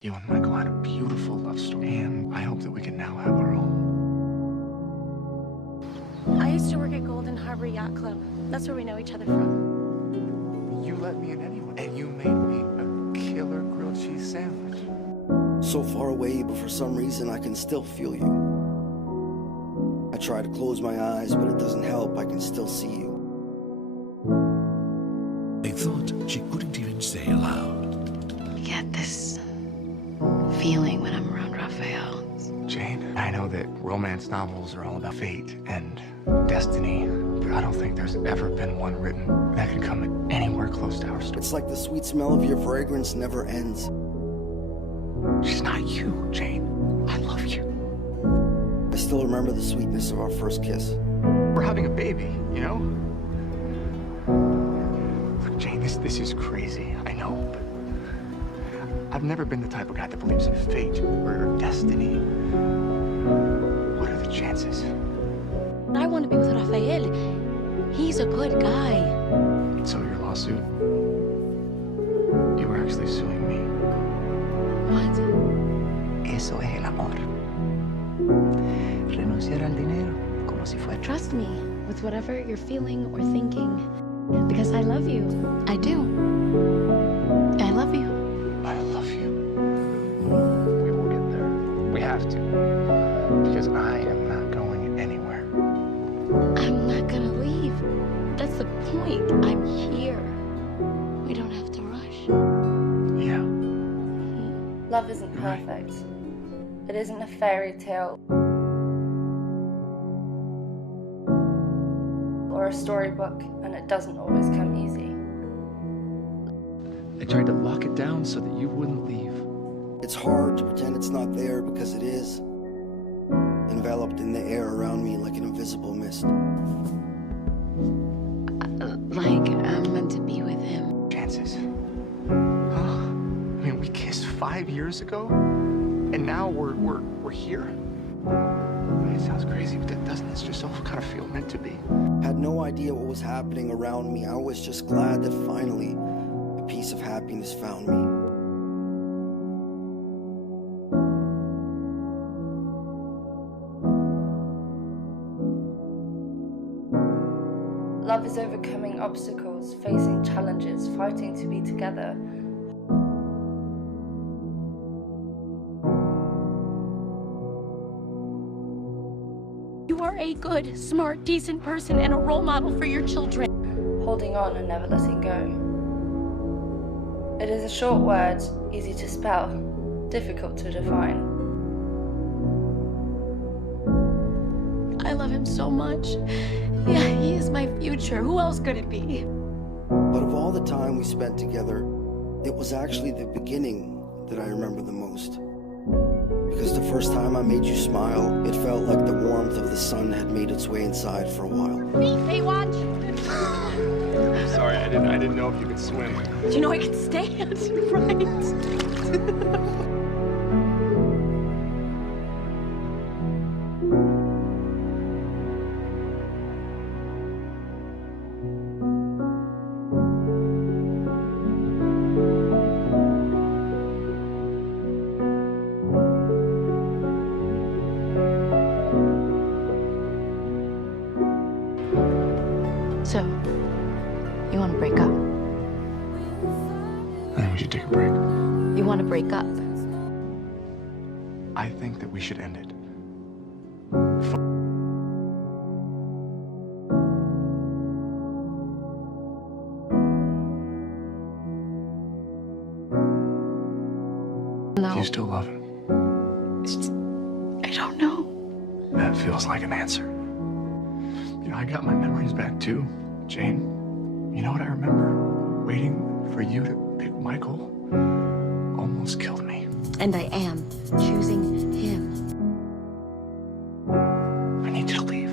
You and Michael had a beautiful love story, and I hope that we can now have our own. I used to work at Golden Harbor Yacht Club. That's where we know each other from. You let me in anyway, and you made me a killer grilled cheese sandwich. So far away, but for some reason I can still feel you. I try to close my eyes, but it doesn't help. I can still see you. I thought she couldn't even say aloud. I get this feeling when I'm around Rafael. Jane, I know that romance novels are all about fate and destiny, but I don't think there's ever been one written that can come anywhere close to our story. It's like the sweet smell of your fragrance never ends. She's not you, Jane. I love you. I still remember the sweetness of our first kiss. We're having a baby, you know? Look, Jane, this is crazy, I know, but I've never been the type of guy that believes in fate or destiny. What are the chances? I want to be with Rafael. He's a good guy. So your lawsuit? You were actually suing me. What? Eso es el amor. Renunciar al dinero como si fuera. Trust me with whatever you're feeling or thinking, because I love you. I do. I love you. I love you. We will get there. We have to. Because I am not going anywhere. I'm not gonna leave. That's the point. I'm here. We don't have to rush. Yeah. Love isn't perfect. It isn't a fairy tale or a storybook, and it doesn't always come easy. I tried to lock it down so that you wouldn't leave. It's hard to pretend it's not there because it is. Enveloped in the air around me like an invisible mist. Like I'm meant to be with him. Chances. Huh? I mean, we kissed 5 years ago, and now we're here? It sounds crazy, but doesn't this just all kind of feel meant to be? Had no idea what was happening around me. I was just glad that finally a piece of happiness found me. Love is overcoming obstacles, facing challenges, fighting to be together. You are a good, smart, decent person and a role model for your children. Holding on and never letting go. It is a short word, easy to spell, difficult to define. I love him so much. Yeah, he is my future. Who else could it be? But of all the time we spent together, it was actually the beginning that I remember the most. Because the first time I made you smile, it felt like the warmth of the sun had made its way inside for a while. Hey, watch! Sorry, I didn't know if you could swim. Do you know I can stand, right? So, you want to break up? I think we should take a break. You want to break up? I think that we should end it. No. Do you still love him? I don't know. That feels like an answer. You know, I got my memories back too, Jane. You know what I remember? Waiting for you to pick Michael almost killed me. And I am choosing him. I need you to leave.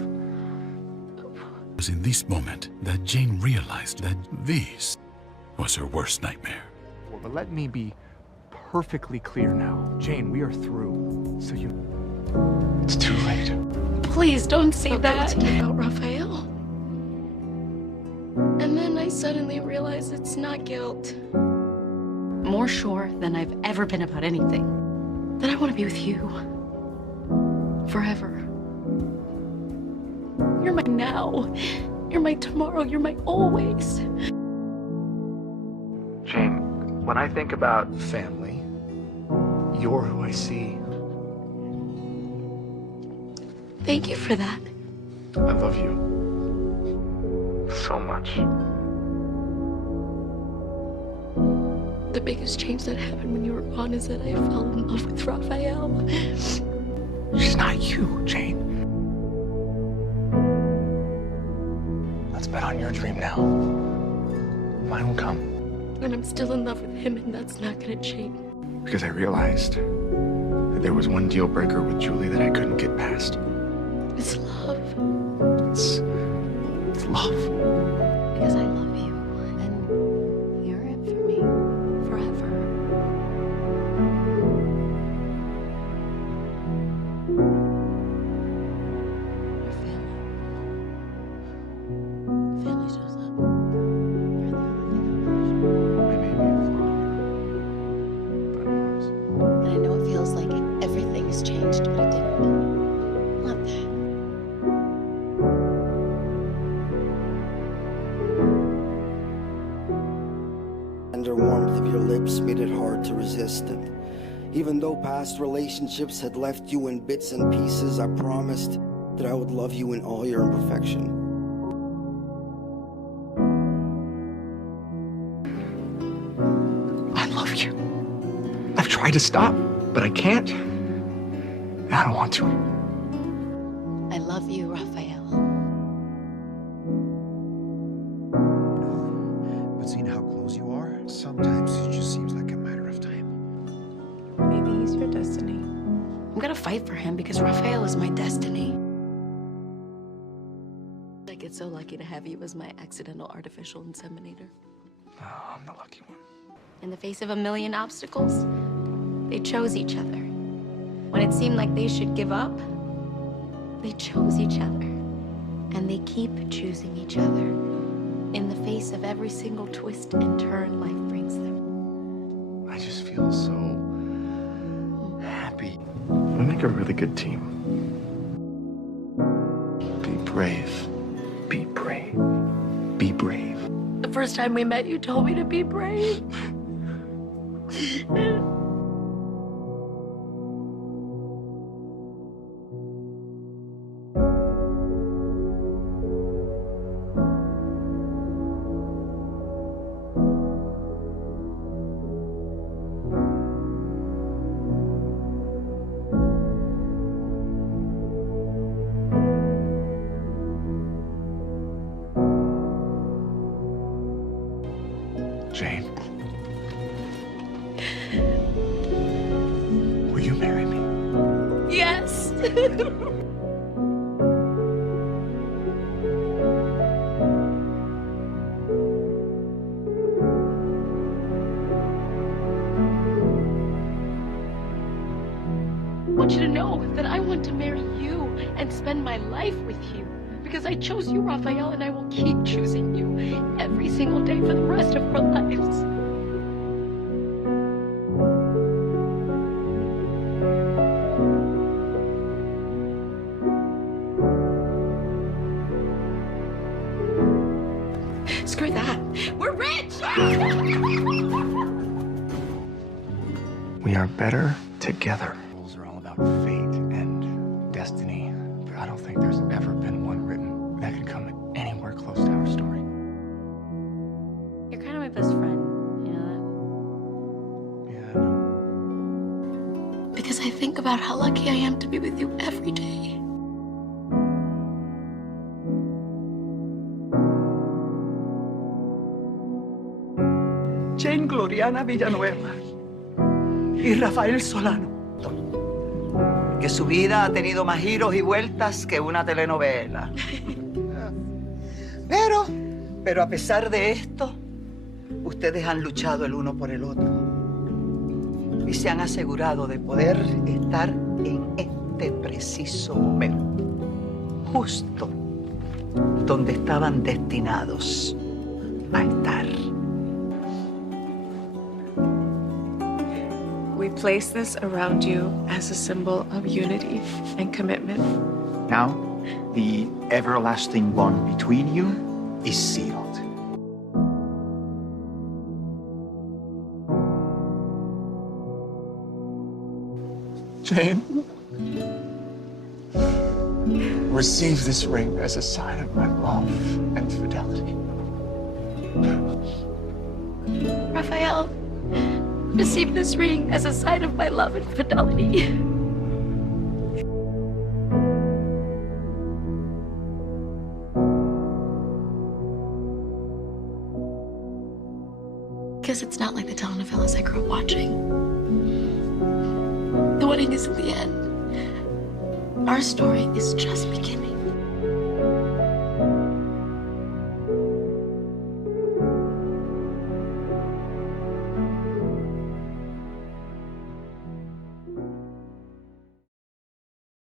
It was in this moment that Jane realized that this was her worst nightmare. But let me be perfectly clear now. Jane, we are through. So it's too late. Please don't say that about Rafael. And then I suddenly realized it's not guilt. more sure than I've ever been about anything that I want to be with you forever. You're my now. You're my tomorrow. You're my always. Jane, when I think about family, you're who I see. Thank you for that. I love you so much. The biggest change that happened when you were gone is that I fell in love with Rafael. She's not you, Jane. Let's bet on your dream now. Mine will come. And I'm still in love with him, and that's not gonna change. Because I realized that there was one deal breaker with Julie that I couldn't get past. It's love. It's love. Because I love you, and you're it for me forever. Your family. Family shows up. You're the only thing that matters. I may be a flawed but I'm yours. And I know it feels like everything's changed, but it didn't. Not that. The warmth of your lips made it hard to resist it. Even though past relationships had left you in bits and pieces, I promised that I would love you in all your imperfection. I love you. I've tried to stop, but I can't. I don't want to. I love you, Rafael. But seeing how close you are, sometimes it just seems like a matter of time. Maybe he's your destiny. I'm gonna fight for him because Rafael is my destiny. I get so lucky to have you as my accidental artificial inseminator. Oh, I'm the lucky one. In the face of a million obstacles, they chose each other. When it seemed like they should give up, they chose each other. And they keep choosing each other in the face of every single twist and turn life brings them. I just feel so happy. We make a really good team. Be brave. Be brave. Be brave. The first time we met, you told me to be brave. Jane. Will you marry me? Yes. I want you to know that I want to marry you and spend my life with you. Because I chose you, Rafael, and I will keep choosing you every single day for the rest of our lives. Screw that. We're rich! We are better together. Rules are all about fate and destiny, but I don't think there's ever been one written that could come anywhere close to our story. You're kind of my best friend, you know Yeah, I know. Because because I think about how lucky I am to be with you every day. Jane Gloriana Villanueva y Rafael Solano. Que su vida ha tenido más giros y vueltas que una telenovela. Pero a pesar de esto, ustedes han luchado el uno por el otro y se han asegurado de poder estar en este preciso momento, justo donde estaban destinados a estar. place this around you as a symbol of unity and commitment. Now, the everlasting bond between you is sealed. Jane, receive this ring as a sign of my love and fidelity. Rafael, receive this ring as a sign of my love and fidelity. Because it's not like the telenovelas I grew up watching. The wedding isn't the end. Our story is just beginning.